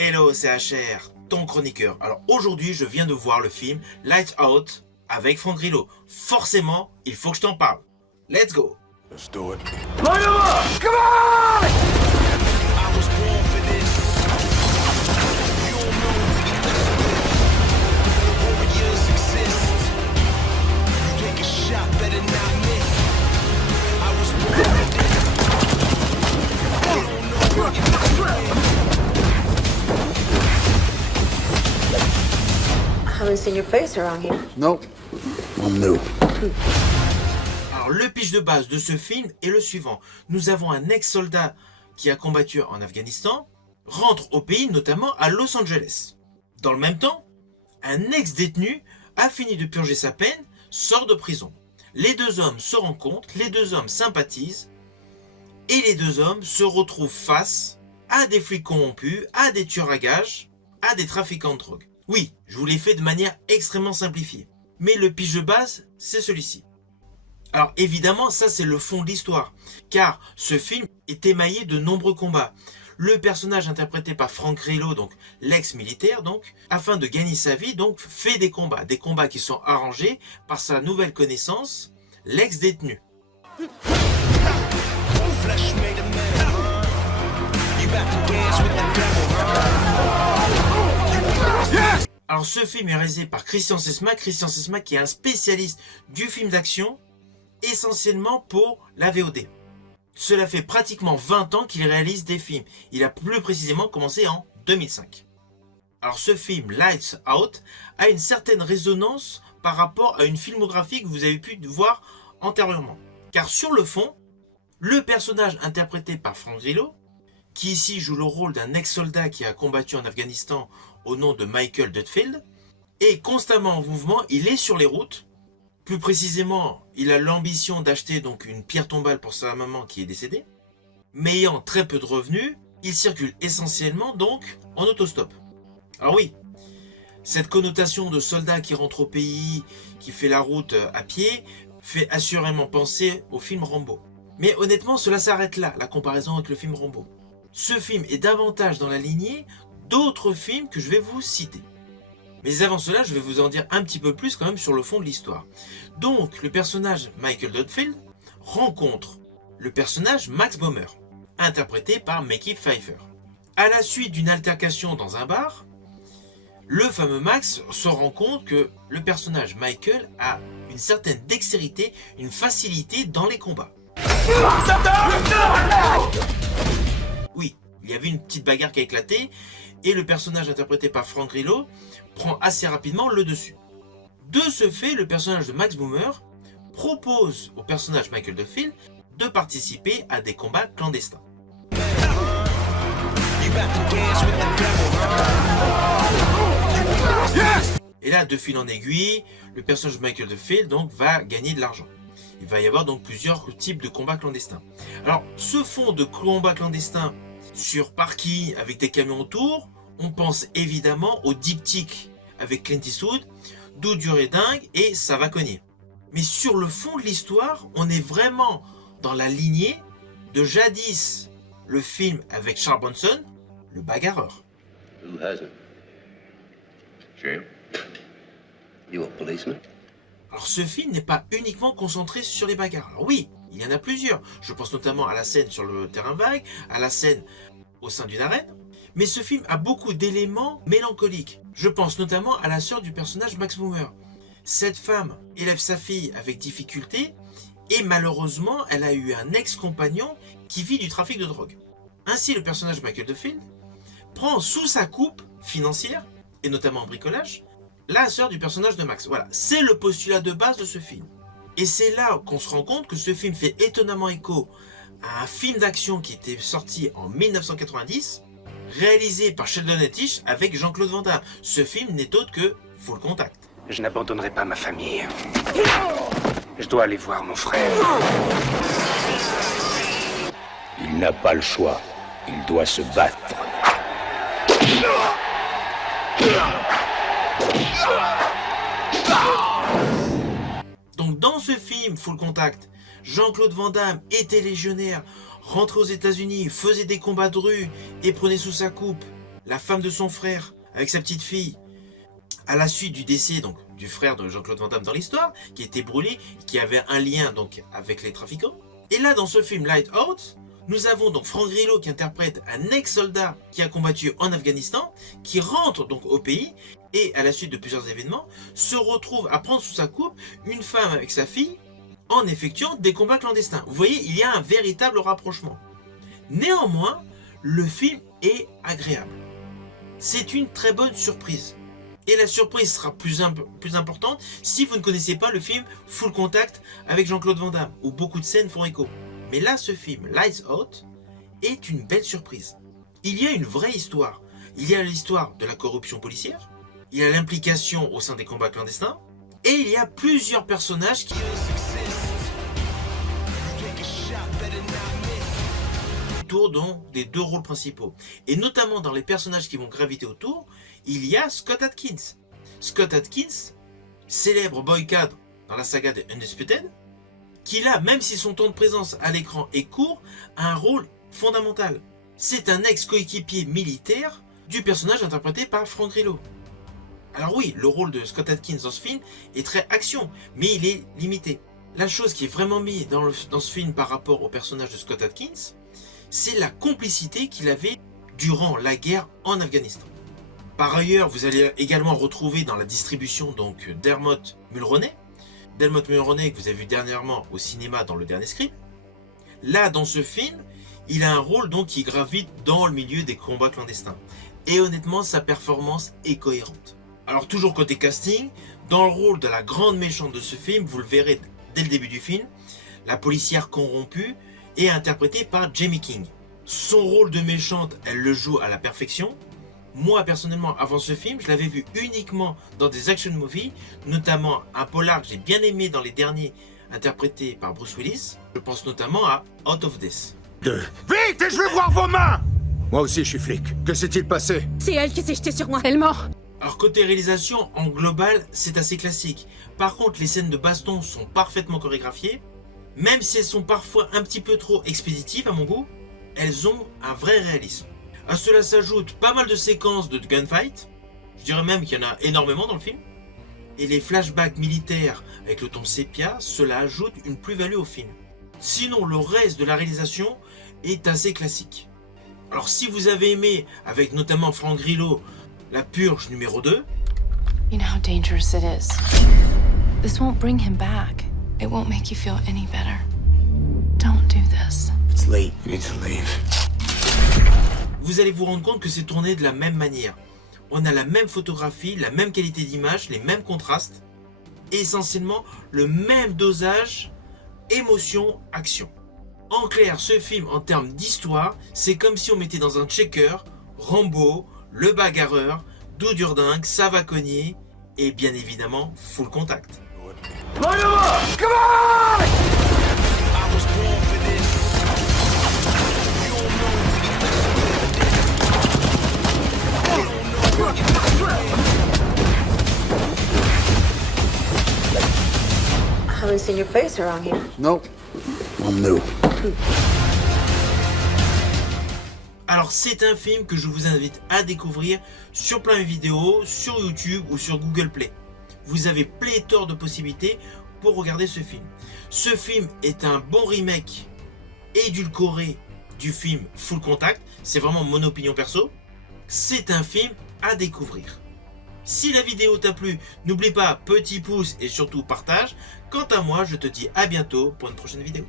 Hello, c'est HR, ton chroniqueur. Alors aujourd'hui, je viens de voir le film Lights Out avec Franck Grillo. Forcément, il faut que je t'en parle. Let's go. Let's do it. Line 'em up! Come on! I was born for this. You don't know warriors exist. You take a shot, better not miss. I was born for this. You don't know what you I haven't seen your face around here. Nope. I'm new. Alors le pitch de base de ce film est le suivant. Nous avons un ex-soldat qui a combattu en Afghanistan, rentre au pays, notamment à Los Angeles. Dans le même temps, un ex-détenu a fini de purger sa peine, sort de prison. Les deux hommes se rencontrent, les deux hommes sympathisent, et les deux hommes se retrouvent face à des flics corrompus, à des tueurs à gages, à des trafiquants de drogue. Oui, je vous l'ai fait de manière extrêmement simplifiée. Mais le pitch de base, c'est celui-ci. Alors évidemment, ça c'est le fond de l'histoire, car ce film est émaillé de nombreux combats. Le personnage interprété par Franck Grillo, donc l'ex-militaire, donc, afin de gagner sa vie, donc fait des combats qui sont arrangés par sa nouvelle connaissance, l'ex-détenu. flesh made of man. You about to dance with the devil. Alors ce film est réalisé par Christian Sesma qui est un spécialiste du film d'action, essentiellement pour la VOD. Cela fait pratiquement 20 ans qu'il réalise des films. Il a plus précisément commencé en 2005. Alors ce film, Lights Out, a une certaine résonance par rapport à une filmographie que vous avez pu voir antérieurement. Car sur le fond, le personnage interprété par Franck Grillo, qui ici joue le rôle d'un ex-soldat qui a combattu en Afghanistan au nom de Michael Dudfield, est constamment en mouvement, il est sur les routes. Plus précisément, il a l'ambition d'acheter donc une pierre tombale pour sa maman qui est décédée. Mais ayant très peu de revenus, il circule essentiellement donc en autostop. Alors oui, cette connotation de soldat qui rentre au pays, qui fait la route à pied, fait assurément penser au film Rambo. Mais honnêtement, cela s'arrête là, la comparaison avec le film Rambo. Ce film est davantage dans la lignée d'autres films que je vais vous citer. Mais avant cela, je vais vous en dire un petit peu plus quand même sur le fond de l'histoire. Donc, le personnage Michael Dudfield rencontre le personnage Max Bomer, interprété par Mekhi Phifer. À la suite d'une altercation dans un bar, le fameux Max se rend compte que le personnage Michael a une certaine dextérité, une facilité dans les combats. Oui, il y avait une petite bagarre qui a éclaté et le personnage interprété par Franck Grillo prend assez rapidement le dessus. De ce fait, le personnage de Max Bomer propose au personnage Michael Dudfield de participer à des combats clandestins. Et là, de fil en aiguille, le personnage de Michael Dudfield donc va gagner de l'argent. Il va y avoir donc plusieurs types de combats clandestins. Alors, ce fond de combats clandestins sur parking avec des camions autour, on pense évidemment au diptyque avec Clint Eastwood, D'où durer dingue et ça va cogner. Mais sur le fond de l'histoire, on est vraiment dans la lignée de jadis le film avec Charles Bronson, Le Bagarreur. Who hasn't? Sheriff? You a policeman? Alors ce film n'est pas uniquement concentré sur les bagarres. Alors oui, il y en a plusieurs. Je pense notamment à la scène sur le terrain vague, à la scène au sein d'une arène. Mais ce film a beaucoup d'éléments mélancoliques. Je pense notamment à la sœur du personnage Max Bomer. Cette femme élève sa fille avec difficulté et malheureusement, elle a eu un ex-compagnon qui vit du trafic de drogue. Ainsi, le personnage Michael Dudfield prend sous sa coupe financière, et notamment en bricolage, la sœur du personnage de Max. Voilà, c'est le postulat de base de ce film. Et c'est là qu'on se rend compte que ce film fait étonnamment écho à un film d'action qui était sorti en 1990, réalisé par Sheldon Lettich avec Jean-Claude Van Damme. Ce film n'est autre que Full Contact. Je n'abandonnerai pas ma famille. Je dois aller voir mon frère. Il n'a pas le choix. Il doit se battre. Donc dans ce film Full Contact, Jean-Claude Van Damme était légionnaire, rentrait aux États-Unis, faisait des combats de rue et prenait sous sa coupe la femme de son frère avec sa petite fille, à la suite du décès donc du frère de Jean-Claude Van Damme dans l'histoire, qui était brûlé, qui avait un lien donc avec les trafiquants. Et là, dans ce film Lights Out, nous avons donc Franck Grillo qui interprète un ex-soldat qui a combattu en Afghanistan, qui rentre donc au pays et à la suite de plusieurs événements, se retrouve à prendre sous sa coupe une femme avec sa fille en effectuant des combats clandestins. Vous voyez, il y a un véritable rapprochement. Néanmoins, le film est agréable. C'est une très bonne surprise. Et la surprise sera plus importante si vous ne connaissez pas le film Full Contact avec Jean-Claude Van Damme, où beaucoup de scènes font écho. Mais là, ce film, Lights Out, est une belle surprise. Il y a une vraie histoire. Il y a l'histoire de la corruption policière, il y a l'implication au sein des combats clandestins, et il y a plusieurs personnages qui autour dans des deux rôles principaux. Et notamment dans les personnages qui vont graviter autour, il y a Scott Adkins. Scott Adkins, célèbre boy cadre dans la saga de Undisputed, qui là, même si son temps de présence à l'écran est court, a un rôle fondamental. C'est un ex-coéquipier militaire du personnage interprété par Franck Grillo. Alors oui, le rôle de Scott Adkins dans ce film est très action, mais il est limité. La chose qui est vraiment mise dans ce film par rapport au personnage de Scott Adkins, c'est la complicité qu'il avait durant la guerre en Afghanistan. Par ailleurs, vous allez également retrouver dans la distribution donc Dermot Mulroney. Dermot Mulroney que vous avez vu dernièrement au cinéma dans le dernier script. Là, dans ce film, il a un rôle donc qui gravite dans le milieu des combats clandestins. Et honnêtement, sa performance est cohérente. Alors toujours côté casting, dans le rôle de la grande méchante de ce film, vous le verrez dès le début du film, la policière corrompue est interprétée par Jamie King. Son rôle de méchante, elle le joue à la perfection. Moi personnellement, avant ce film, je l'avais vu uniquement dans des action movies, notamment un polar que j'ai bien aimé dans les derniers, interprété par Bruce Willis. Je pense notamment à Out of Death. Vite, et je veux voir vos mains! Moi aussi, je suis flic. Que s'est-il passé? C'est elle qui s'est jetée sur moi. Elle ment. Alors côté réalisation, en global, c'est assez classique. Par contre, les scènes de baston sont parfaitement chorégraphiées. Même si elles sont parfois un petit peu trop expéditives à mon goût, elles ont un vrai réalisme. À cela s'ajoute pas mal de séquences de gunfight. Je dirais même qu'il y en a énormément dans le film. Et les flashbacks militaires avec le ton sépia, cela ajoute une plus-value au film. Sinon, le reste de la réalisation est assez classique. Alors si vous avez aimé, avec notamment Franck Grillo, La Purge numéro 2, You know how dangerous it is. This won't bring him back. It won't make you feel any better. Don't do this. It's late. You need to leave. vous allez vous rendre compte que c'est tourné de la même manière. On a la même photographie, la même qualité d'image, les mêmes contrastes, et essentiellement le même dosage émotion-action. En clair, ce film, en termes d'histoire, c'est comme si on mettait dans un checker Rambo, Le Bagarreur, Doudurdingue, Ça va cogner, et bien évidemment, Full Contact. Line 'em up! Come on! I was born for this. You don't know what you don't know what I haven't seen your face around here. Nope. I'm new. Alors c'est un film que je vous invite à découvrir sur Prime Video, sur YouTube ou sur Google Play. Vous avez pléthore de possibilités pour regarder ce film. Ce film est un bon remake édulcoré du film Full Contact. C'est vraiment mon opinion perso. C'est un film à découvrir. Si la vidéo t'a plu, n'oublie pas petit pouce et surtout partage. Quant à moi, je te dis à bientôt pour une prochaine vidéo.